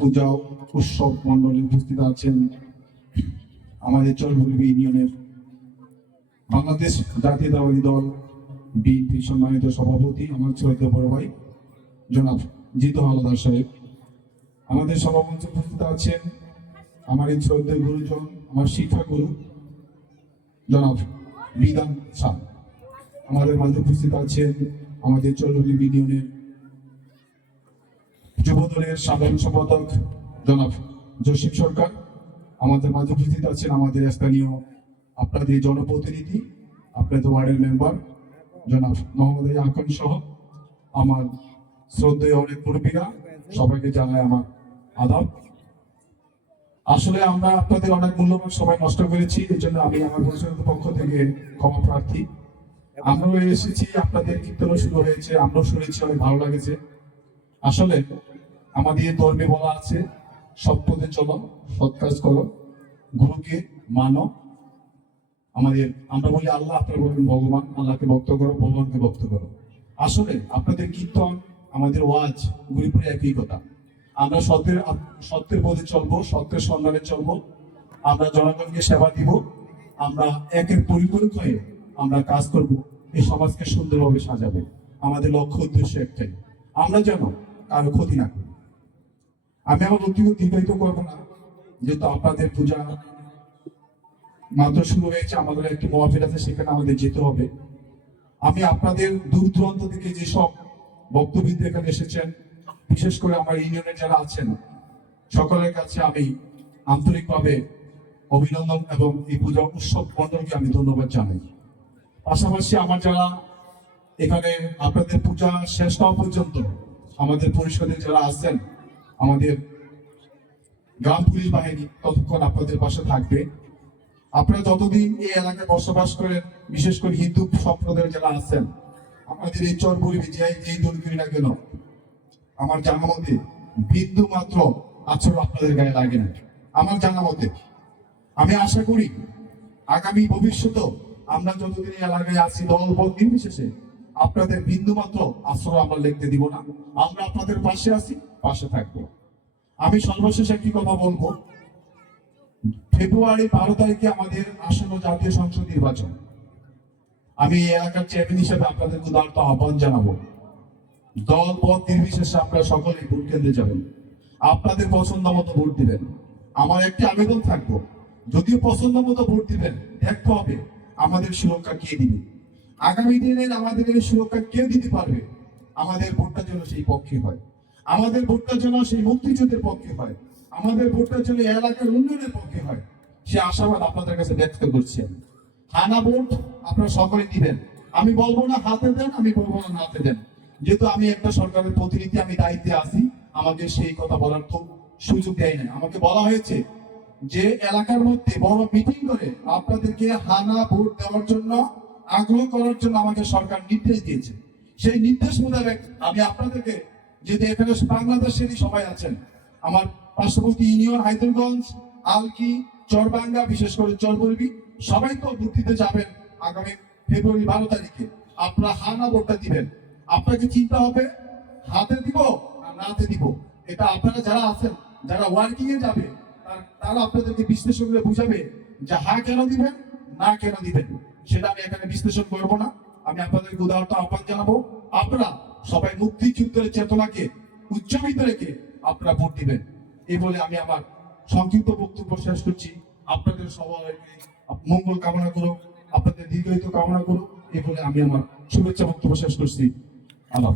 পূজা উৎসব মন্ডলে উপস্থিত আছেন আমাদের চরবুলবি ইউনিয়নের বাংলাদেশ জাতীয়তাবাদী দল বিএনপি সম্মানিত সভাপতি আমার ছোট বড় ভাই জনাব জিতু হালদার সাহেব। আমাদের সভামঞ্চে উপস্থিত আছেন আমার এই শ্রদ্ধেয় গুরুজন, আমার শিক্ষাগুরু জনাব বিধান শাহ। আমাদের মাঝে উপস্থিত আছেন আমাদের চরবুলবি ইউনিয়নের যুবদলের সাধারণ সম্পাদক জনাব জসিম সরকার। আমাদের মাঝে উপস্থিত আছেন আমাদের স্থানীয় আপনাদের জনপ্রতিনিধি, আপনাদের ওয়ার্ডের মেম্বার জনাব মোহাম্মদ আকন সহ আমার শ্রদ্ধেয় অনেক মুরব্বীরা, সবাইকে জানাই আমার আদাব। আসলে আমরা আপনাদের অনেক মূল্যবান সময় নষ্ট করেছি, এই জন্য আমি আমার পরিষদের পক্ষ থেকে ক্ষমা প্রার্থী। আমরাও এসেছি, আপনাদের কীর্তনও শুরু হয়েছে, আমরাও শুনেছি, অনেক ভালো লাগেছে। আসলে আমাদের ধর্মে বলা আছে সৎ পথে চলো, সৎ কাজ করো, গুরুকে মানো। আমরা বলি আল্লাহ, আপনারা বলবেন ভগবান। আল্লাহকে ভক্ত করো, ভগবানকে ভক্ত করো। আসলে আপনাদের কীর্তন, আমাদের ওয়াজ গুলিপুরে একই কথা। আমরা সত্যের পথে চলবো, সত্যের সন্ধানে চলবো, আমরা জনগণকে সেবা দিব, আমরা একের পরিপূরক হয়ে আমরা কাজ করব, এই সমাজকে সুন্দরভাবে সাজাবো। আমাদের লক্ষ্য উদ্দেশ্য একটাই, আমরা যেন কারো ক্ষতি না করি। আমি আমার বক্তব্য দীর্ঘায়িত করবো না, যেহেতু আপনাদের পূজা মাত্র শুরু হয়েছে, আমাদের একটি মহফিল আছে, সেখানে আমাদের যেতে হবে। আমি আপনাদের দূর দূরান্ত থেকে যেসব বক্তব্য এখানে এসেছেন, বিশেষ করে আমার ইউনিয়নের যারা আছেন, সকলের কাছে আমি আন্তরিকভাবে অভিনন্দন এবং এই পূজা উৎসব মণ্ডলকে আমি ধন্যবাদ জানাই। পাশাপাশি আমার যারা এখানে আপনাদের পূজা শেষ হওয়া পর্যন্ত আমাদের পরিষদের যারা আছেন, আমাদের গ্রাম পুলিশ বাহিনী ততক্ষণ আপনাদের পাশে থাকবে। আপনারা যতদিন এই এলাকায় বসবাস করেন, বিশেষ করে হিন্দু সম্প্রদায়ের যারা আছেন, আমাদের এই চরবুলবি যেই দল করি না কেন, আমার জানা মতে বিন্দু মাত্র আচরণ আপনাদের গায়ে লাগে না। আমার জানা মতে আমি আশা করি আগামী ভবিষ্যতেও আমরা যতদিন এই এলাকায় আছি, দল বল নির্বিশেষে আপনাদের বিন্দু মাত্র আশ্রয় আমরা লিখতে দিব না। আমরা আপনাদের পাশে আছি, পাশে থাকবো। আমি সর্বশেষ একটি কথা বলবো, ফেব্রুয়ারি 12 তারিখে আমাদের আসন্ন জাতীয় সংসদ নির্বাচন। আমি এই এলাকার চেয়ারম্যান হিসেবে আপনাদের উদারত আহ্বান জানাবো, দল পথ নির্বিশেষে আপনারা সকলেই ভোট কেন্দ্রে যাবেন, আপনাদের পছন্দ মতো ভোট দিবেন। আমার একটি আবেদন থাকবো, যদিও পছন্দ মতো ভোট দিবেন, দেখতে হবে আমাদের সুরক্ষা কে দিবে, আগামী দিনের আমাদের এই সুরক্ষা কে দিতে পারবে। আমাদের ভোটটা যেন সেই পক্ষে হয়, আমাদের ভোটটা যেন সেই মুক্তিযুদ্ধের পক্ষে হয়, আমাদের ভোটটা যেন এলাকার উন্নয়নের পক্ষে হয়, সে আশাবাদ আপনাদের কাছে ব্যক্ত করছেন। হানা ভোট আপনারা সকলে দিবেন। আমি বলবো না হাতে দেন, আমি বলবো না হাতে দেন, যেহেতু আমি একটা সরকারের প্রতিনিধি, আমি দায়িত্বে আছি, আমাকে সেই কথা বলার তো সুযোগ দেয় না। আমাকে বলা হয়েছে যে এলাকার মধ্যে বড় মিটিং করে আপনাদেরকে হানা ভোট দেওয়ার জন্য আগ্রহ করার জন্য আমাকে সরকার নির্দেশ দিয়েছে। সেই নির্দেশ মোতাবেক আমি আপনাদেরকে, যেহেতু এখানে বাংলাদেশেরই সবাই আছেন, আমার পার্শ্ববর্তী ইউনিয়ন হায়দরগঞ্জ, আলকি, চরবাঙ্গা, বিশেষ করে চরবুলবি, সবাই তো ভোট দিতে যাবেন আগামী ফেব্রুয়ারি 12 তারিখে। আপনারা হানা ভোটটা দিবেন। আপনাকে চিন্তা হবে হাতে দিব না নাতে দিব। এটা আপনারা যারা আছেন, যারা ওয়ার্কিং এ যাবে, তারা আপনাদেরকে বিশ্লেষণ করে বুঝাবে যে হ্যাঁ কেন দিবেন, না কেন দিবেন। সেটা আমি এখানে বিশ্লেষণ করবো না। আমি আপনাদেরকে উদাহরণ আহ্বান জানাবো, আপনারা সবাই মুক্তিযুদ্ধের চেতনাকে উজ্জীবিত রেখে আপনারা ভোট দিবেন। এই বলে আমি আমার সংক্ষিপ্ত বক্তব্য শেষ করছি। আপনাদের সবাই মঙ্গল কামনা করুক, আপনাদের দীর্ঘায়িত কামনা করুক, এই বলে আমি আমার শুভেচ্ছা বক্তব্য শেষ করছি। আল্লাহ।